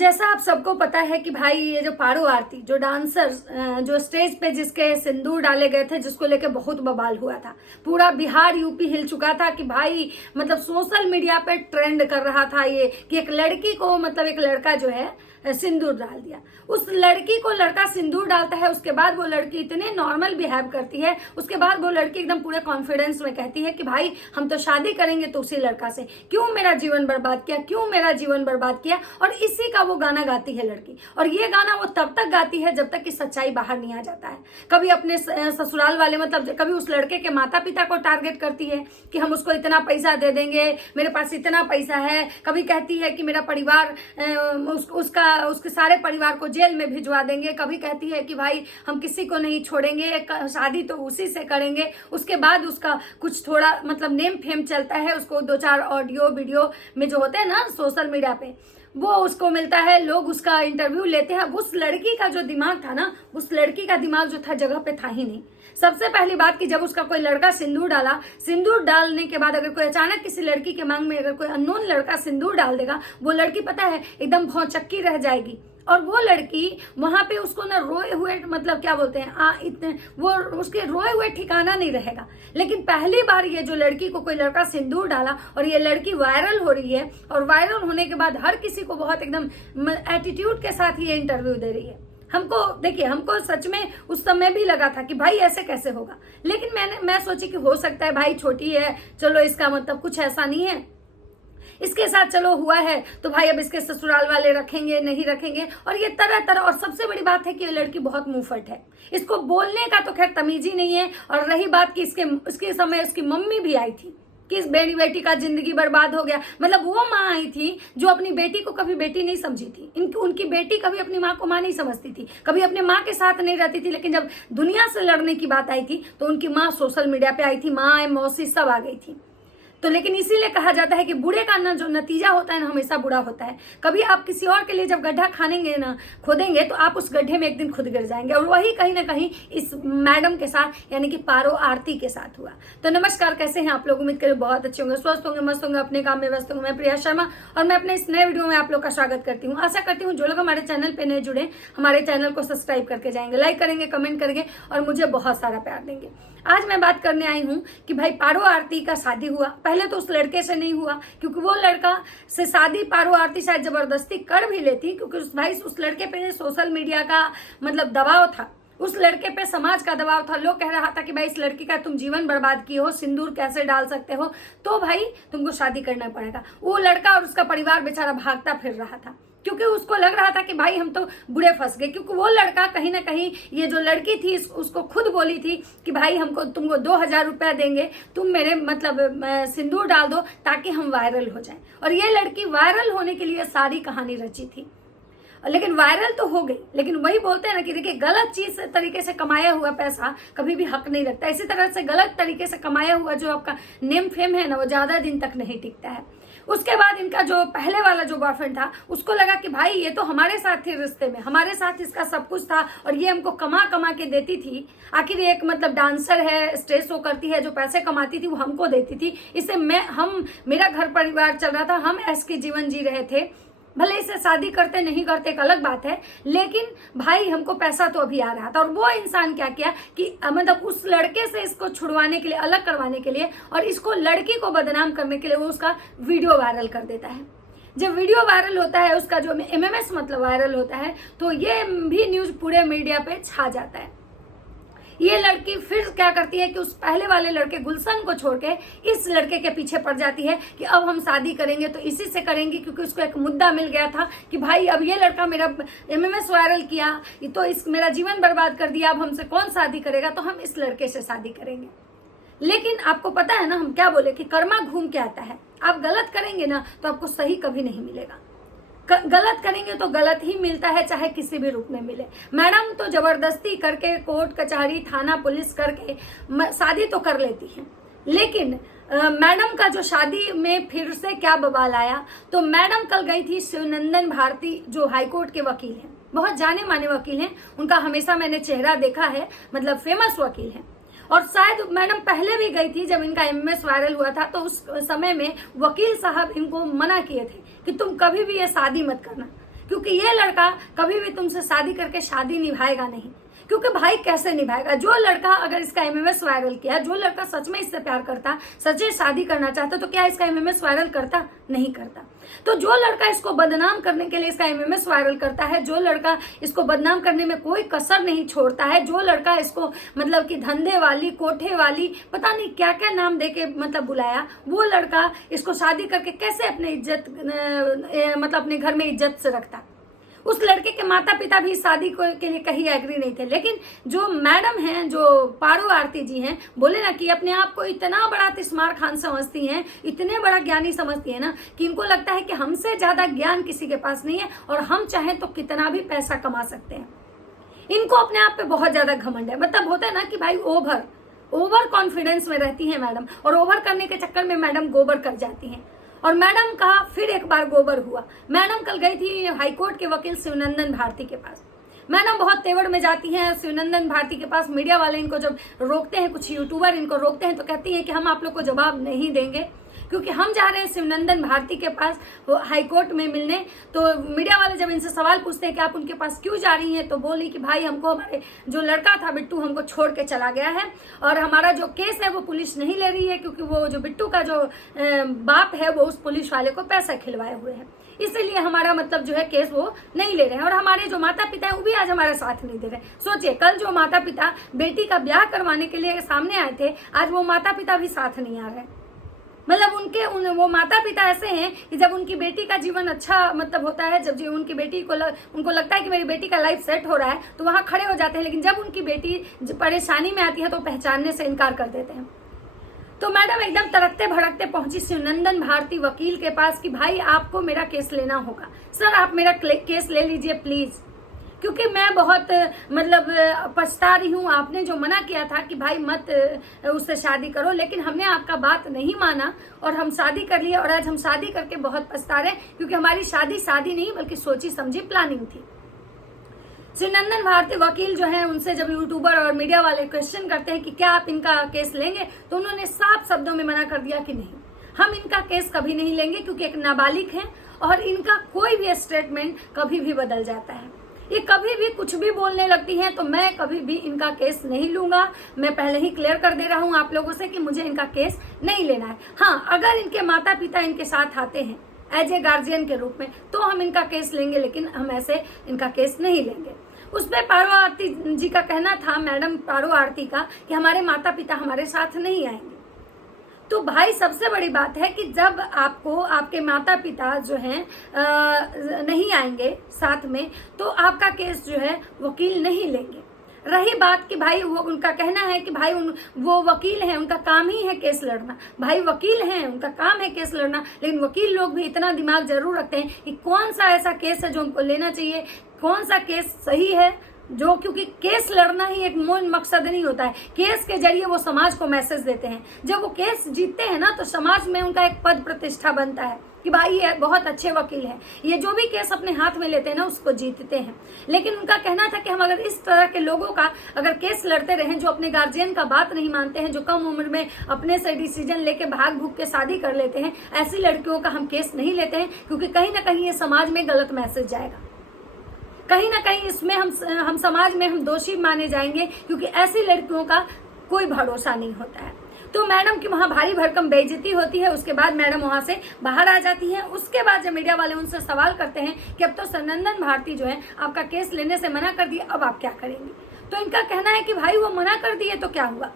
जैसा आप सबको पता है कि भाई ये जो पारो आरती जो डांसर जो स्टेज पे जिसके सिंदूर डाले गए थे, जिसको लेके बहुत बवाल हुआ था, पूरा बिहार यूपी हिल चुका था कि भाई मतलब सोशल मीडिया पे ट्रेंड कर रहा था ये कि एक लड़की को मतलब एक लड़का जो है सिंदूर डाल दिया। उस लड़की को लड़का सिंदूर डालता है, उसके बाद वो लड़की इतने नॉर्मल बिहेव करती है, उसके बाद वो लड़की एकदम पूरे कॉन्फिडेंस में कहती है कि भाई हम तो शादी करेंगे तो उसी लड़का से, क्यों मेरा जीवन बर्बाद किया, क्यों मेरा जीवन बर्बाद किया। और इसी का वो गाना गाती है लड़की, और ये गाना वो तब तक गाती है जब तक कि सच्चाई बाहर नहीं आ जाता है। कभी अपने ससुराल वाले मतलब कभी उस लड़के के माता पिता को टारगेट करती है कि हम उसको इतना पैसा दे देंगे, मेरे पास इतना पैसा है। कभी कहती है कि मेरा परिवार उसके सारे परिवार को जेल में भिजवा देंगे। कभी कहती है कि भाई हम किसी को नहीं छोड़ेंगे, शादी तो उसी से करेंगे। उसके बाद उसका कुछ थोड़ा मतलब नेम फेम चलता है, उसको 2-4 ऑडियो वीडियो में जो होते हैं ना सोशल मीडिया पे, वो उसको मिलता है, लोग उसका इंटरव्यू लेते हैं। उस लड़की का जो दिमाग था ना, उस लड़की का दिमाग जो था जगह पे था ही नहीं। सबसे पहली बात कि जब उसका कोई लड़का सिंदूर डाला, सिंदूर डालने के बाद अगर कोई अचानक किसी लड़की के मांग में अगर कोई अननोन लड़का सिंदूर डाल देगा, वो लड़की पता है एकदम भौचक्की रह जाएगी। और वो लड़की वहां पे उसको ना रोए हुए मतलब क्या बोलते हैं इतने वो उसके रोए हुए ठिकाना नहीं रहेगा। लेकिन पहली बार ये जो लड़की को कोई लड़का सिंदूर डाला और ये लड़की वायरल हो रही है, और वायरल होने के बाद हर किसी को बहुत एकदम एटीट्यूड के साथ ये इंटरव्यू दे रही है। हमको देखिए, हमको सच में उस समय भी लगा था कि भाई ऐसे कैसे होगा, लेकिन मैं सोची कि हो सकता है भाई छोटी है, चलो इसका मतलब कुछ ऐसा नहीं है, इसके साथ चलो हुआ है तो भाई अब इसके ससुराल वाले रखेंगे नहीं रखेंगे। और ये तरह तरह, और सबसे बड़ी बात है कि ये लड़की बहुत मुंहफट है, इसको बोलने का तो खैर तमीज ही नहीं है। और रही बात कि इसके समय उसकी मम्मी भी आई थी कि इस बेटी का जिंदगी बर्बाद हो गया। मतलब वो माँ आई थी जो अपनी बेटी को कभी बेटी नहीं समझी थी, उनकी बेटी कभी अपनी माँ को माँ नहीं समझती थी, कभी अपने माँ के साथ नहीं रहती थी। लेकिन जब दुनिया से लड़ने की बात आई थी तो उनकी माँ सोशल मीडिया पे आई थी, माँ मौसी सब आ गई थी। तो लेकिन इसीलिए कहा जाता है कि बुरे का ना जो नतीजा होता है ना हमेशा बुरा होता है। कभी आप किसी और के लिए जब गड्ढा खानेंगे ना, खोदेंगे, तो आप उस गड्ढे में एक दिन खुद गिर जाएंगे। और वही कहीं ना कहीं इस मैडम के साथ यानी कि पारो आरती के साथ हुआ। तो नमस्कार, कैसे हैं आप लोग? उम्मीद करें बहुत अच्छे होंगे, स्वस्थ होंगे, मस्त होंगे, अपने काम में व्यस्त होंगे। मैं प्रिया शर्मा और मैं अपने इस नए वीडियो में आप लोग का स्वागत करती हूँ। आशा करती हूँ जो लोग हमारे चैनल पे नए जुड़े हमारे चैनल को सब्सक्राइब करके जाएंगे, लाइक करेंगे, कमेंट करेंगे और मुझे बहुत सारा प्यार देंगे। आज मैं बात करने आई हूँ कि भाई पारो आरती का शादी हुआ। पहले तो उस लड़के से नहीं हुआ, क्योंकि वो लड़का से शादी पारो आरती शायद जबरदस्ती कर भी लेती, क्योंकि उस लड़के पे सोशल मीडिया का मतलब दबाव था, उस लड़के पे समाज का दबाव था। लोग कह रहा था कि भाई इस लड़की का तुम जीवन बर्बाद किए हो, सिंदूर कैसे डाल सकते हो, तो भाई तुमको शादी करना पड़ेगा। वो लड़का और उसका परिवार बेचारा भागता फिर रहा था, क्योंकि उसको लग रहा था कि भाई हम तो बुरे फंस गए। क्योंकि वो लड़का कहीं ना कहीं, ये जो लड़की थी उसको खुद बोली थी कि भाई तुमको 2000 रुपया देंगे, तुम मेरे मतलब सिंदूर डाल दो ताकि हम वायरल हो जाएं। और ये लड़की वायरल होने के लिए सारी कहानी रची थी, लेकिन वायरल तो हो गई। लेकिन वही बोलते हैं ना कि देखिए, गलत चीज तरीके से कमाया हुआ पैसा कभी भी हक नहीं रखता। इसी तरह से गलत तरीके से कमाया हुआ जो आपका नेम फेम है ना, वो ज्यादा दिन तक नहीं टिकता है। उसके बाद इनका जो पहले वाला जो बॉयफ्रेंड था, उसको लगा कि भाई ये तो हमारे साथ थी रिश्ते में, हमारे साथ इसका सब कुछ था और ये हमको कमा कमा के देती थी। आखिर एक मतलब डांसर है, स्टेज शो करती है, जो पैसे कमाती थी वो हमको देती थी। इससे मेरा घर परिवार चल रहा था, हम ऐश के जीवन जी रहे थे। भले इसे शादी करते नहीं करते एक अलग बात है, लेकिन भाई हमको पैसा तो अभी आ रहा था। और वो इंसान क्या किया कि मतलब उस लड़के से इसको छुड़वाने के लिए, अलग करवाने के लिए और इसको लड़की को बदनाम करने के लिए वो उसका वीडियो वायरल कर देता है। जब वीडियो वायरल होता है, उसका जो MMS मतलब वायरल होता है, तो ये भी न्यूज पूरे मीडिया पे छा जाता है। ये लड़की फिर क्या करती है कि उस पहले वाले लड़के गुलशन को छोड़ के इस लड़के के पीछे पड़ जाती है कि अब हम शादी करेंगे तो इसी से करेंगे, क्योंकि उसको एक मुद्दा मिल गया था कि भाई अब ये लड़का मेरा MMS वायरल किया तो मेरा जीवन बर्बाद कर दिया, अब हमसे कौन शादी करेगा, तो हम इस लड़के से शादी करेंगे। लेकिन आपको पता है ना, हम क्या बोले कि कर्मा घूम के आता है। आप गलत करेंगे ना तो आपको सही कभी नहीं मिलेगा, गलत करेंगे तो गलत ही मिलता है, चाहे किसी भी रूप में मिले। मैडम तो जबरदस्ती करके कोर्ट कचहरी थाना पुलिस करके शादी तो कर लेती है, लेकिन मैडम का जो शादी में फिर से क्या बवाल आया, तो मैडम कल गई थी शिवनंदन भारती, जो हाईकोर्ट के वकील हैं, बहुत जाने माने वकील हैं, उनका हमेशा मैंने चेहरा देखा है, मतलब फेमस वकील हैं। और शायद मैडम पहले भी गई थी जब इनका MMS वायरल हुआ था, तो उस समय में वकील साहब इनको मना किए थे कि तुम कभी भी ये शादी मत करना, क्योंकि ये लड़का कभी भी तुमसे शादी करके शादी निभाएगा नहीं। क्योंकि भाई कैसे निभाएगा? जो लड़का अगर इसका एमएमएस वायरल किया, जो लड़का सच में इससे प्यार करता, सच में शादी करना चाहता, तो क्या इसका एमएमएस वायरल करता? नहीं करता। तो जो लड़का इसको बदनाम करने के लिए इसका एमएमएस वायरल करता है, जो लड़का इसको बदनाम करने में कोई कसर नहीं छोड़ता है, जो लड़का इसको मतलब कि धंधे वाली, कोठे वाली, पता नहीं क्या क्या नाम देके मतलब बुलाया, वो लड़का इसको शादी करके कैसे अपने इज्जत मतलब अपने घर में इज्जत से रखता? उस लड़के के माता पिता भी शादी के लिए कहीं एग्री नहीं थे। लेकिन जो मैडम हैं, जो पारो आरती जी हैं, बोले ना कि अपने आप को इतना बड़ा तिस्मार खान समझती हैं, इतने बड़ा ज्ञानी समझती है ना, कि इनको लगता है कि हमसे ज्यादा ज्ञान किसी के पास नहीं है और हम चाहें तो कितना भी पैसा कमा सकते हैं। इनको अपने आप पे बहुत ज्यादा घमंड है। मतलब होता है ना कि भाई ओवर कॉन्फिडेंस में रहती है मैडम, और ओवर करने के चक्कर में मैडम गोबर कर जाती हैं। और मैडम का फिर एक बार गोबर हुआ। मैडम कल गई थी हाईकोर्ट के वकील शिवनंदन भारती के पास। मैडम बहुत तेवर में जाती हैं शिवनंदन भारती के पास। मीडिया वाले इनको जब रोकते हैं, कुछ यूट्यूबर इनको रोकते हैं, तो कहती हैं कि हम आप लोग को जवाब नहीं देंगे, क्योंकि हम जा रहे हैं शिवनंदन भारती के पास हाईकोर्ट में मिलने। तो मीडिया वाले जब इनसे सवाल पूछते हैं कि आप उनके पास क्यों जा रही हैं, तो बोली कि भाई हमको हमारे जो लड़का था बिट्टू हमको छोड़ के चला गया है, और हमारा जो केस है वो पुलिस नहीं ले रही है, क्योंकि वो जो बिट्टू का जो बाप है वो उस पुलिस वाले को पैसा खिलवाए हुए हैं, इसीलिए हमारा मतलब जो है केस वो नहीं ले रहे हैं। और हमारे जो माता पिता है वो भी आज हमारा साथ नहीं दे रहे। सोचिए, कल जो माता पिता बेटी का ब्याह करवाने के लिए सामने आए थे, आज वो माता पिता भी साथ नहीं आ रहे। मतलब वो माता पिता ऐसे हैं कि जब उनकी बेटी का जीवन अच्छा मतलब होता है, जब उनकी बेटी को उनको लगता है कि मेरी बेटी का लाइफ सेट हो रहा है, तो वहां खड़े हो जाते हैं। लेकिन जब उनकी बेटी परेशानी में आती है तो पहचानने से इनकार कर देते हैं। तो मैडम एकदम तड़कते भड़कते पहुंची शिवनंदन भारती वकील के पास कि भाई आपको मेरा केस लेना होगा, सर आप मेरा केस ले लीजिए प्लीज, क्योंकि मैं बहुत मतलब पछता रही हूँ। आपने जो मना किया था कि भाई मत उससे शादी करो, लेकिन हमने आपका बात नहीं माना और हम शादी कर लिए, और आज हम शादी करके बहुत पछता रहे, क्योंकि हमारी शादी नहीं बल्कि सोची समझी प्लानिंग थी। शिवनंदन भारती वकील जो है, उनसे जब यूट्यूबर और मीडिया वाले क्वेश्चन करते हैं कि क्या आप इनका केस लेंगे, तो उन्होंने साफ शब्दों में मना कर दिया कि नहीं, हम इनका केस कभी नहीं लेंगे, क्योंकि एक नाबालिग है और इनका कोई भी स्टेटमेंट कभी भी बदल जाता है। ये कभी भी कुछ भी बोलने लगती हैं, तो मैं कभी भी इनका केस नहीं लूंगा। मैं पहले ही क्लियर कर दे रहा हूं आप लोगों से कि मुझे इनका केस नहीं लेना है। हाँ, अगर इनके माता पिता इनके साथ आते हैं एज ए गार्जियन के रूप में, तो हम इनका केस लेंगे, लेकिन हम ऐसे इनका केस नहीं लेंगे। उस पर पारो आरती जी का कहना था, मैडम पारो आरती का, कि हमारे माता पिता हमारे साथ नहीं आएंगे। तो भाई सबसे बड़ी बात है कि जब आपको आपके माता पिता जो हैं नहीं आएंगे साथ में, तो आपका केस जो है वकील नहीं लेंगे। रही बात कि भाई वो उनका कहना है कि भाई वो वकील हैं, उनका काम ही है केस लड़ना। भाई वकील हैं, उनका काम है केस लड़ना, लेकिन वकील लोग भी इतना दिमाग जरूर रखते हैं कि कौन सा ऐसा केस है जो उनको लेना चाहिए, कौन सा केस सही है, जो क्योंकि केस लड़ना ही एक मूल मकसद नहीं होता है। केस के जरिए वो समाज को मैसेज देते हैं। जब वो केस जीतते हैं ना, तो समाज में उनका एक पद प्रतिष्ठा बनता है कि भाई ये बहुत अच्छे वकील हैं, ये जो भी केस अपने हाथ में लेते हैं ना उसको जीतते हैं। लेकिन उनका कहना था कि हम अगर इस तरह के लोगों का अगर केस लड़ते रहें, जो अपने गार्जियन का बात नहीं मानते हैं, जो कम उम्र में अपने से डिसीजन लेके भाग भूग के शादी कर लेते हैं, ऐसी लड़कियों का हम केस नहीं लेते हैं, क्योंकि कहीं ना कहीं ये समाज में गलत मैसेज जाएगा। कहीं ना कहीं इसमें हम समाज में हम दोषी माने जाएंगे, क्योंकि ऐसी लड़कियों का कोई भरोसा नहीं होता है। तो मैडम की वहां भारी भरकम बेइज्जती होती है। उसके बाद मैडम वहां से बाहर आ जाती है। उसके बाद जब मीडिया वाले उनसे सवाल करते हैं कि अब तो शिवनंदन भारती जो है आपका केस लेने से मना कर दिया, अब आप क्या करेंगी, तो इनका कहना है कि भाई वो मना कर दिए तो क्या हुआ,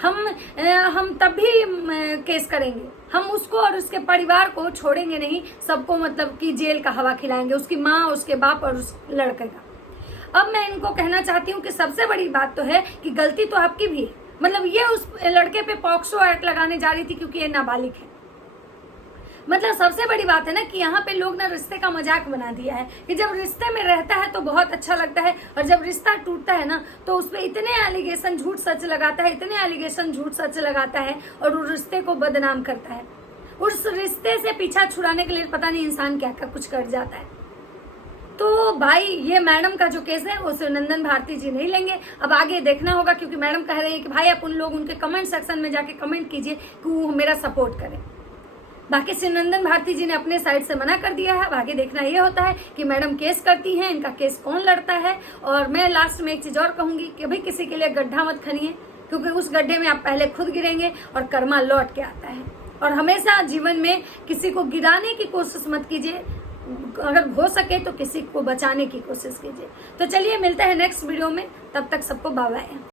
हम तब भी केस करेंगे, हम उसको और उसके परिवार को छोड़ेंगे नहीं, सबको मतलब कि जेल का हवा खिलाएंगे, उसकी माँ, उसके बाप और उस लड़के का। अब मैं इनको कहना चाहती हूँ कि सबसे बड़ी बात तो है कि गलती तो आपकी भी है। मतलब ये उस लड़के पे पॉक्सो एक्ट लगाने जा रही थी क्योंकि ये नाबालिग है। मतलब सबसे बड़ी बात है ना कि यहाँ पे लोग ना रिश्ते का मजाक बना दिया है कि जब रिश्ते में रहता है तो बहुत अच्छा लगता है, और जब रिश्ता टूटता है ना तो उस पर इतने एलिगेशन झूठ सच लगाता है, इतने एलिगेशन झूठ सच लगाता है, और उस रिश्ते को बदनाम करता है। उस रिश्ते से पीछा छुड़ाने के लिए पता नहीं इंसान क्या क्या कुछ कर जाता है। तो भाई ये मैडम का जो केस है वो शिवनंदन भारती जी नहीं लेंगे। अब आगे देखना होगा, क्योंकि मैडम कह रही है कि भाई आप उन लोग उनके कमेंट सेक्शन में जाके कमेंट कीजिए कि वो मेरा सपोर्ट करें। बाकी शिवनंदन भारती जी ने अपने साइड से मना कर दिया है। अब आगे देखना ये होता है कि मैडम केस करती हैं, इनका केस कौन लड़ता है। और मैं लास्ट में एक चीज और कहूंगी कि भाई किसी के लिए गड्ढा मत खनिए, क्योंकि उस गड्ढे में आप पहले खुद गिरेंगे और कर्मा लौट के आता है। और हमेशा जीवन में किसी को गिराने की कोशिश मत कीजिए, अगर हो सके तो किसी को बचाने की कोशिश कीजिए। तो चलिए मिलते हैं नेक्स्ट वीडियो में, तब तक सबको बाय बाय।